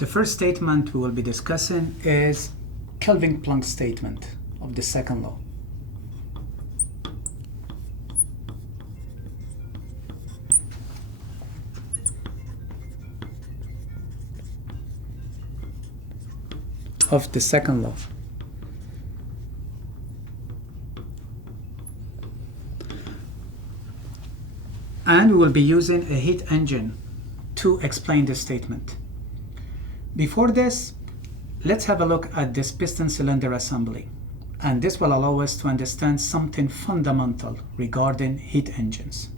The first statement we will be discussing is Kelvin-Planck statement of the second law. Of the second law. And we will be using a heat engine to explain this statement. Before this, let's have a look at this piston cylinder assembly. And this will allow us to understand something fundamental regarding heat engines.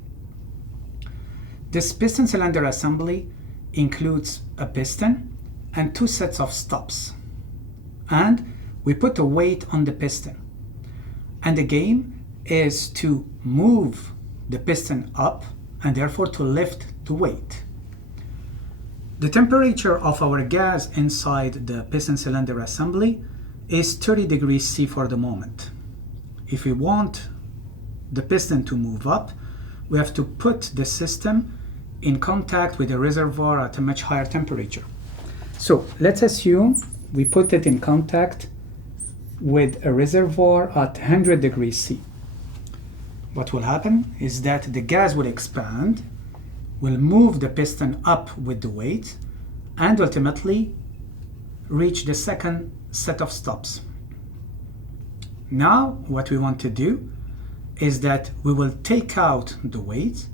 This piston cylinder assembly includes a piston and two sets of stops. And we put a weight on the piston. And the game is to move the piston up and therefore to lift the weight. The temperature of our gas inside the piston cylinder assembly is 30 degrees C for the moment. If we want the piston to move up, we have to put the system in contact with the reservoir at a much higher temperature. So let's assume we put it in contact with a reservoir at 100 degrees C. What will happen is that the gas will expand, will move the piston up with the weight, and ultimately reach the second set of stops. Now what we want to do is that we will take out the weight,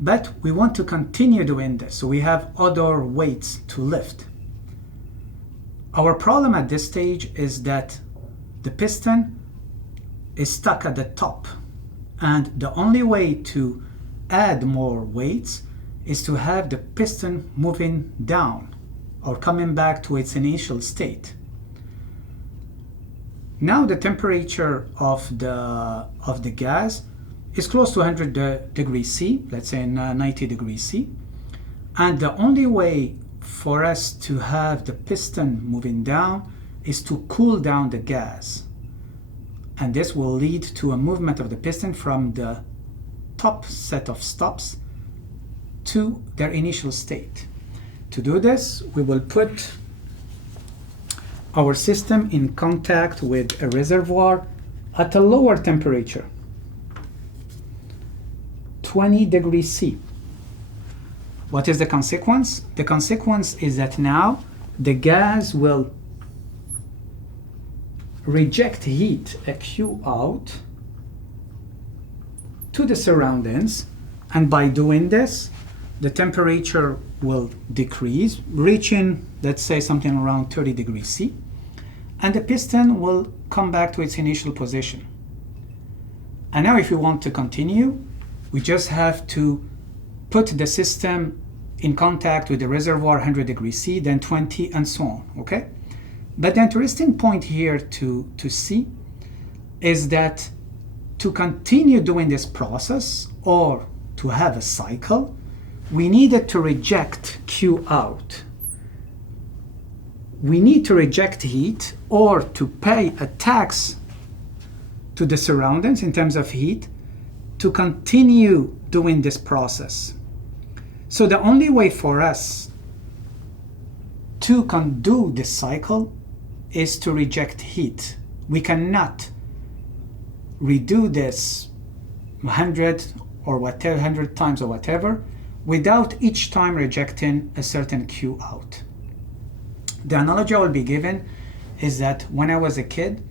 but we want to continue doing this, so we have other weights to lift. Our problem at this stage is that the piston is stuck at the top, and the only way to add more weights is to have the piston moving down or coming back to its initial state. Now the temperature of the gas is close to 100 degrees C, let's say 90 degrees C, and the only way for us to have the piston moving down is to cool down the gas. And this will lead to a movement of the piston from the top set of stops to their initial state. To do this, we will put our system in contact with a reservoir at a lower temperature, 20 degrees C. What is the consequence? The consequence is that now the gas will reject heat, a Q out, to the surroundings, and by doing this, the temperature will decrease, reaching, let's say, something around 30 degrees C, and the piston will come back to its initial position. And now if we want to continue, we just have to put the system in contact with the reservoir 100 degrees C, then 20, and so on, okay? But the interesting point here to see is that to continue doing this process or to have a cycle, we needed to reject Q out. We need to reject heat or to pay a tax to the surroundings in terms of heat to continue doing this process. So the only way for us to do this cycle is to reject heat. We cannot redo this 100 or whatever, 100 times or whatever, without each time rejecting a certain Q out. The analogy I will be given is that when I was a kid,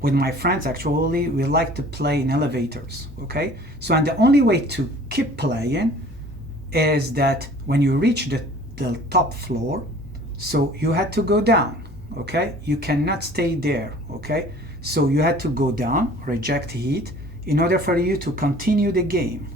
with my friends actually, we liked to play in elevators, okay? So, and the only way to keep playing is that when you reach the top floor, so you had to go down. Okay, you cannot stay there, okay? So you had to go down, reject heat, in order for you to continue the game,